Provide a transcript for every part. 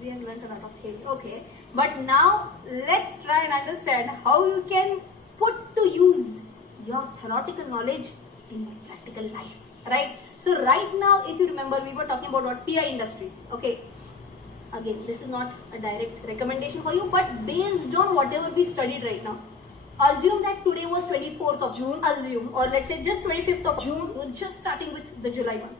we have learned a lot of theory. Okay, but now let's try and understand how you can put to use your theoretical knowledge in your practical life, right? So right now, if you remember, we were talking about what PI industries. Okay, again, this is not a direct recommendation for you, but based on whatever we studied right now, assume that today was 24th of June, assume, or let's say just 25th of June, we're just starting with the July month.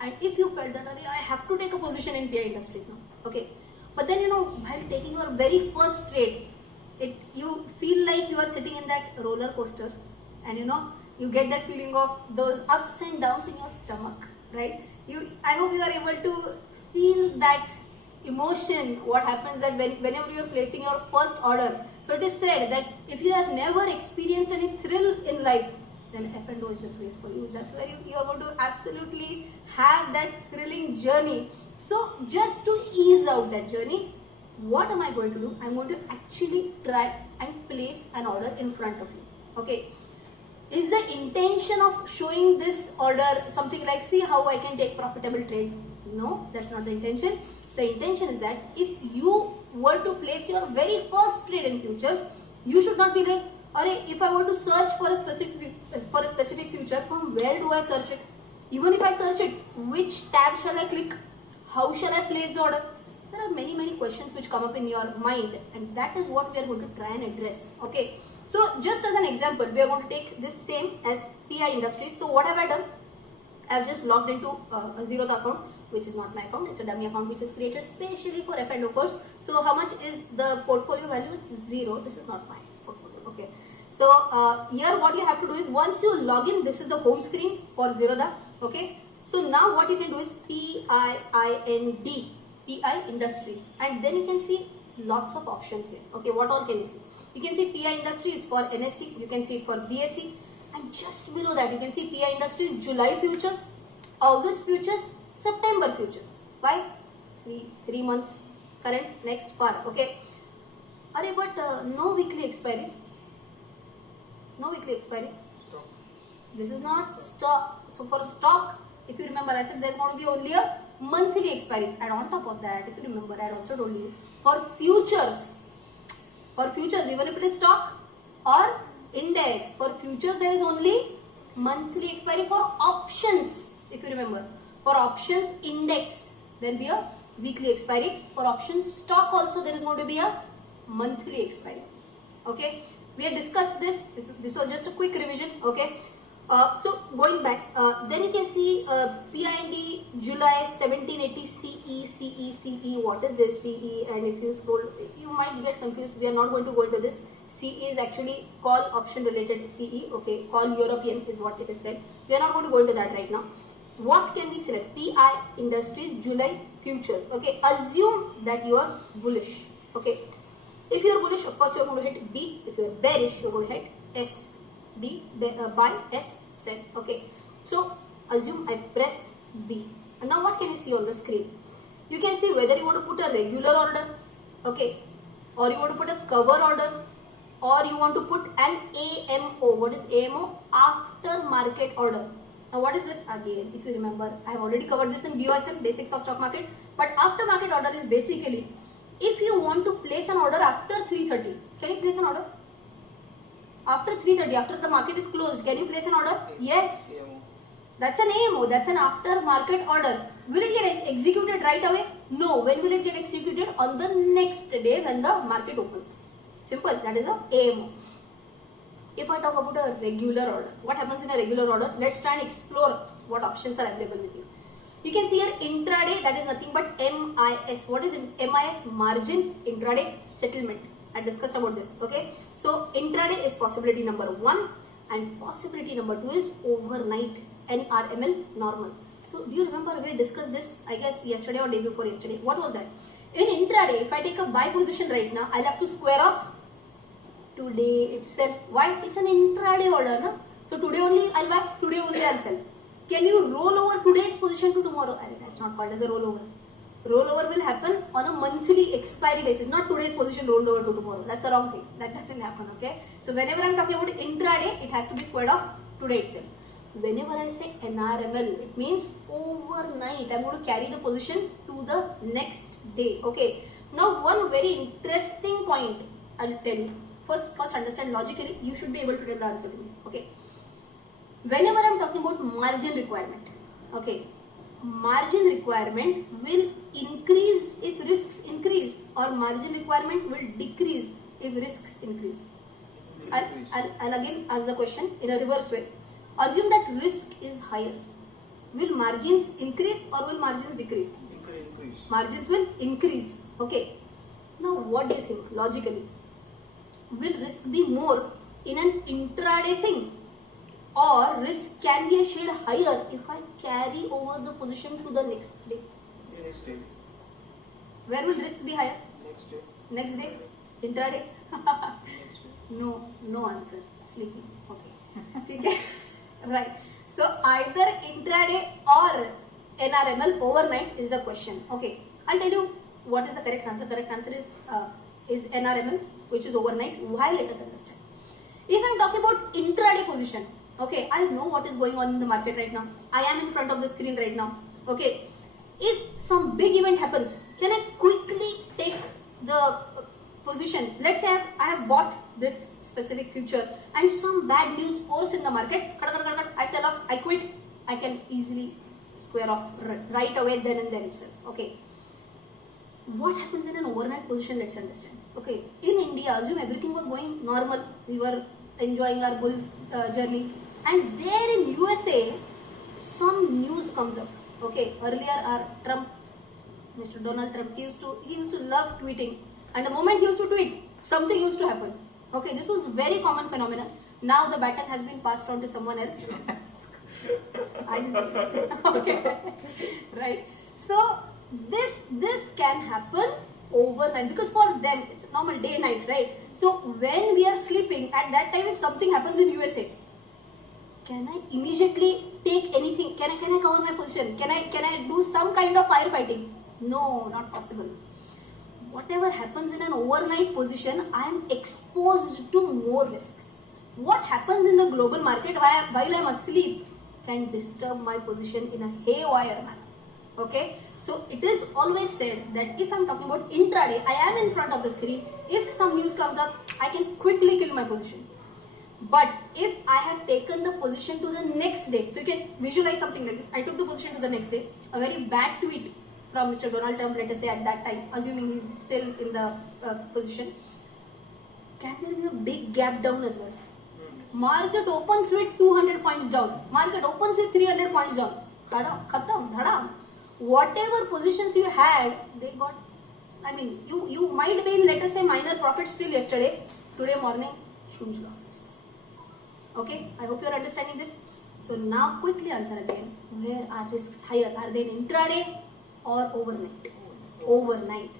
And if you felt that, I have to take a position in PI industries now, okay, but then while taking your very first trade, you feel like you are sitting in that roller coaster, and you get that feeling of those ups and downs in your stomach, right? I hope you are able to feel that emotion, what happens that whenever you are placing your first order. So it is said that if you have never experienced any thrill in life, then F&O is the place for you. That's where you are going to absolutely have that thrilling journey. So just to ease out that journey, what am I going to do? I'm going to actually try and place an order in front of you. Okay. Is the intention of showing this order something like, see how I can take profitable trades? No, that's not the intention. The intention is that if you were to place your very first trade in futures, you should not be like, if I were to search for a specific future, from where do I search it? Even if I search it, which tab shall I click? How shall I place the order? There are many questions which come up in your mind, and that is what we are going to try and address. Okay. So just as an example, we are going to take this same as PI industries. So what have I done? I have just logged into a Zerodha account, which is not my account. It's a dummy account which is created specially for F&O course. So how much is the portfolio value? It's 0. This is not my portfolio. Okay. So here what you have to do is, once you log in, this is the home screen for Zerodha. Okay. So now what you can do is PIIND, PI industries, and then you can see lots of options here. Okay. What all can you see? You can see PI industries for NSE. You can see it for BSE. And just below that, you can see PI industries July futures, August futures, September futures. Why? 3 months current, next far. Okay. But no weekly expiries. No weekly expiries. Stock. This is not stock. So for stock, if you remember, I said there's going to be only a monthly expiries. And on top of that, if you remember, I had also told you, for futures, even if it is stock or index, for futures there is only monthly expiry. For options, if you remember, for options index there will be a weekly expiry. For options stock also there is going to be a monthly expiry. Okay, we have discussed this. This was just a quick revision. Okay, so going back, then you can see PIND July 1780 CE. What is this CE? And if you scroll, you might get confused. We are not going to go into this. CE is actually call option related CE. Okay, call European is what it is said. We are not going to go into that right now. What can we select? PI industries July futures. Okay, assume that you are bullish. Okay, if you are bullish, of course you are going to hit B. If you are bearish, you are going to hit S. B, buy, S, sell. Okay, so assume I press B. And now what can you see on the screen? You can see whether you want to put a regular order, okay, or you want to put a cover order, or you want to put an AMO. What is AMO? After market order. Now what is this? Again, if you remember, I have already covered this in BOSM, basics of stock market. But after market order is basically, if you want to place an order after 3:30, can you place an order? After 3:30, after the market is closed, can you place an order? Yes. That's an AMO. That's an after market order. Will it get executed right away? No. When will it get executed? On the next day when the market opens. Simple. That is a AMO. If I talk about a regular order, what happens in a regular order? Let's try and explore what options are available with you. You can see here intraday, that is nothing but MIS. What is MIS? Margin intraday settlement. I discussed about this. Okay. So intraday is possibility number 1, and possibility number 2 is overnight NRML normal. So do you remember we discussed this, I guess yesterday or day before yesterday? What was that? In intraday, if I take a buy position right now, I'll have to square off today itself. Why? It's an intraday order, no? So today only I'll buy, today only I'll sell. Can you roll over today's position to tomorrow? That's not called as a rollover. Rollover will happen on a monthly expiry basis, not today's position rolled over to tomorrow. That's the wrong thing. That doesn't happen, okay? So whenever I'm talking about intraday, it has to be squared off today itself. whenever I say NRML, it means overnight. I'm going to carry the position to the next day. Okay. Now, one very interesting point I'll tell you. First understand logically. You should be able to tell the answer to me. Okay. Whenever I'm talking about margin requirement, okay, margin requirement will increase if risks increase, or margin requirement will decrease if risks increase. I'll again ask the question in a reverse way. Assume that risk is higher. Will margins increase or will margins decrease? Increase. Margins will increase. Okay. Now what do you think logically? Will risk be more in an intraday thing, or risk can be a shade higher if I carry over the position to the next day? Next day. Where will risk be higher? Next day. Next day? Intraday? Next day. No answer. Sleeping. Okay. Okay. Right. So either intraday or NRML overnight is the question. Okay. I'll tell you what is the correct answer. Correct answer is NRML, which is overnight. Why? Let us understand. If I'm talking about intraday position, okay, I know what is going on in the market right now. I am in front of the screen right now. Okay. If some big event happens, can I quickly take the position? Let's say I have bought this specific future and some bad news pours in the market. I sell off, I quit. I can easily square off right away then and there itself. Okay. What happens in an overnight position? Let's understand. Okay. In India, assume everything was going normal. We were enjoying our bull journey. And there in USA, some news comes up. Okay. Earlier, our Trump, Mr. Donald Trump, he used to love tweeting. And the moment he used to tweet, something used to happen. Okay, this was very common phenomenon. Now the baton has been passed on to someone else. I didn't say it. Okay, right. So this can happen overnight, because for them it's a normal day night, right? So when we are sleeping at that time, if something happens in USA, can I immediately take anything? Can I cover my position? Can I do some kind of firefighting? No, not possible. Whatever happens in an overnight position, I am exposed to more risks. What happens in the global market while I am asleep can disturb my position in a haywire manner. Okay, so it is always said that if I am talking about intraday, I am in front of the screen. If some news comes up, I can quickly kill my position. But if I had taken the position to the next day, so you can visualize something like this. I took the position to the next day. A very bad tweet from Mr. Donald Trump, let us say at that time, assuming he's still in the position, can there be a big gap down as well? Market opens with 200 points down. Market opens with 300 points down. Khatam, dhadam. Whatever positions you had, they got, I mean, you might be in, let us say, minor profits till yesterday. Today morning, huge losses. Okay, I hope you are understanding this. So now quickly answer again. Where are risks higher? Are they in intraday or overnight? Overnight.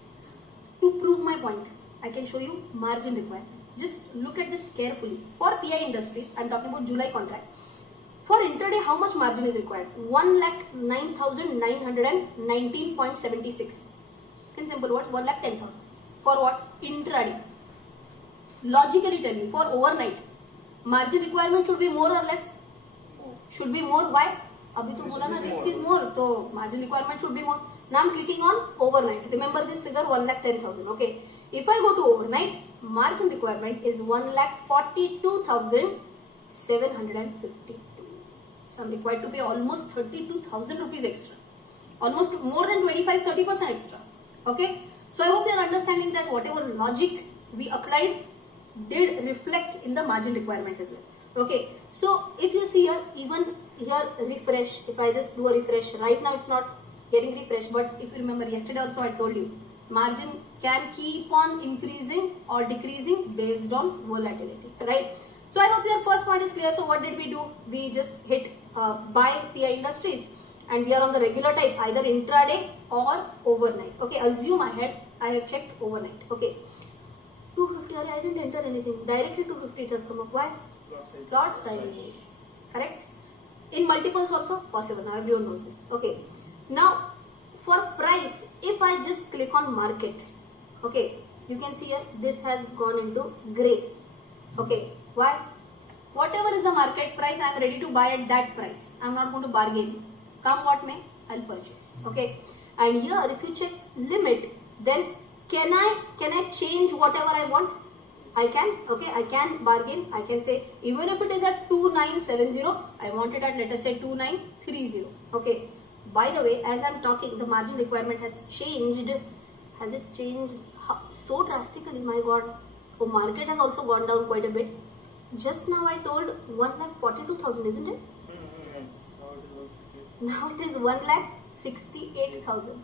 To prove my point, I can show you margin requirement. Just look at this carefully. For PI Industries, I am talking about July contract. For intraday, how much margin is required? 1,09,919.76. In simple words, 1,10,000. For what? Intraday. Logically tell you, for overnight, margin requirement should be more or less? More. Should be more. Why? Abhi to bola na, risk is more. So margin requirement should be more. Now I am clicking on overnight. Remember this figure, 1,10,000. Okay. If I go to overnight, margin requirement is 1,42,752. So I am required to pay almost 32,000 rupees extra. Almost more than 25-30% extra. Okay. So I hope you are understanding that whatever logic we applied did reflect in the margin requirement as well. Okay. So if you see here, even here refresh, if I just do a refresh, right now it's not getting refreshed, but if you remember yesterday also I told you, margin can keep on increasing or decreasing based on volatility, right? So I hope your first point is clear. So what did we do? We just hit buy PI Industries and we are on the regular type, either intraday or overnight. Okay, assume I have checked overnight. Okay, 250, I didn't enter anything. Directly 250 it has come up. Why? Lot size. Correct? In multiples also possible. Now everyone knows this. Okay. Now for price, if I just click on market, okay, you can see here this has gone into gray. Okay. Why? whatever is the market price, I am ready to buy at that price. I am not going to bargain. Come what may, I'll purchase. Okay. And here, if you check limit, then can I change whatever I want? I can. Okay, I can bargain. I can say even if it is at 2970, I want it at, let us say, 2930. Okay. By the way, as I'm talking, the margin requirement has changed. Has it changed so drastically? My God. Oh, market has also gone down quite a bit. Just now I told 1,42,000, isn't it? Now it is 168. Now it is 1,68,000.